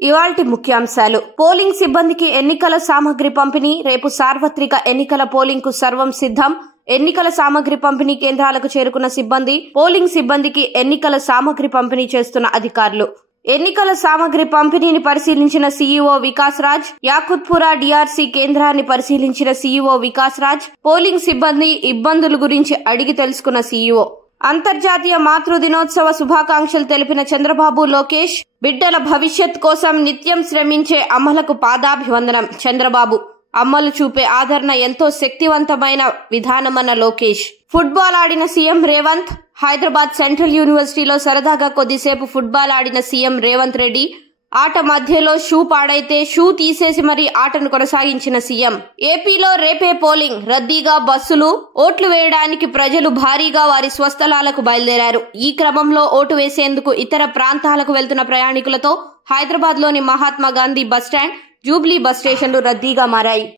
ఇవాల్టి ముఖ్యాంశాలు పోలింగ్ సిబ్బందికి ఎన్నికల సామగ్రి పంపిణీ రేపు సార్వత్రిక ఎన్నికల పోలింగ్ కు సర్వం సిద్ధం ఎన్నికల సామగ్రి పంపిణీ కేంద్రాలకు చేరుకున్న సిబ్బంది పోలింగ్ సిబ్బందికి ఎన్నికల సామగ్రి పంపిణీ చేస్తున్న అధికారులు ఎన్నికల సామగ్రి పంపిణీని పరిశీలించిన సీఈఓ వికాస్ రాజ్ యాకుత్పురా డిఆర్సీ కేంద్రాన్ని పరిశీలించిన సీఈఓ వికాస్ రాజ్ పోలింగ్ సిబ్బంది ఇబ్బందుల గురించి అడిగి తెలుసుకున్న సీఈఓ అంతర్జాతీయ మాతృ దినోత్సవ శుభాకాంక్షలు తెలిపిన చంద్రబాబు లోకేష్ బిడ్డల భవిష్యత్ కోసం నిత్యం శ్రమించే అమ్మలకు పాదాభివందనం చంద్రబాబు అమ్మలు చూపే ఆదరణ ఎంతో శక్తివంతమైన విధానమన్న లోకేష్ ఫుట్బాల్ ఆడిన సీఎం రేవంత్ హైదరాబాద్ సెంట్రల్ యూనివర్సిటీలో సరదాగా కొద్దిసేపు ఫుట్బాల్ ఆడిన సీఎం రేవంత్ రెడ్డి ఆట మధ్యలో షూ పాడైతే షూ తీసేసి మరీ ఆటను కొనసాగించిన సీఎం ఏపీలో రేపే పోలింగ్ రద్దీగా బస్సులు ఓట్లు వేయడానికి ప్రజలు భారీగా వారి స్వస్థలాలకు బయలుదేరారు ఈ క్రమంలో ఓటు వేసేందుకు ఇతర ప్రాంతాలకు వెళ్తున్న ప్రయాణికులతో హైదరాబాద్ లోని Mahatma Gandhi bus stand Jubilee bus స్టేషన్లు రద్దీగా మారాయి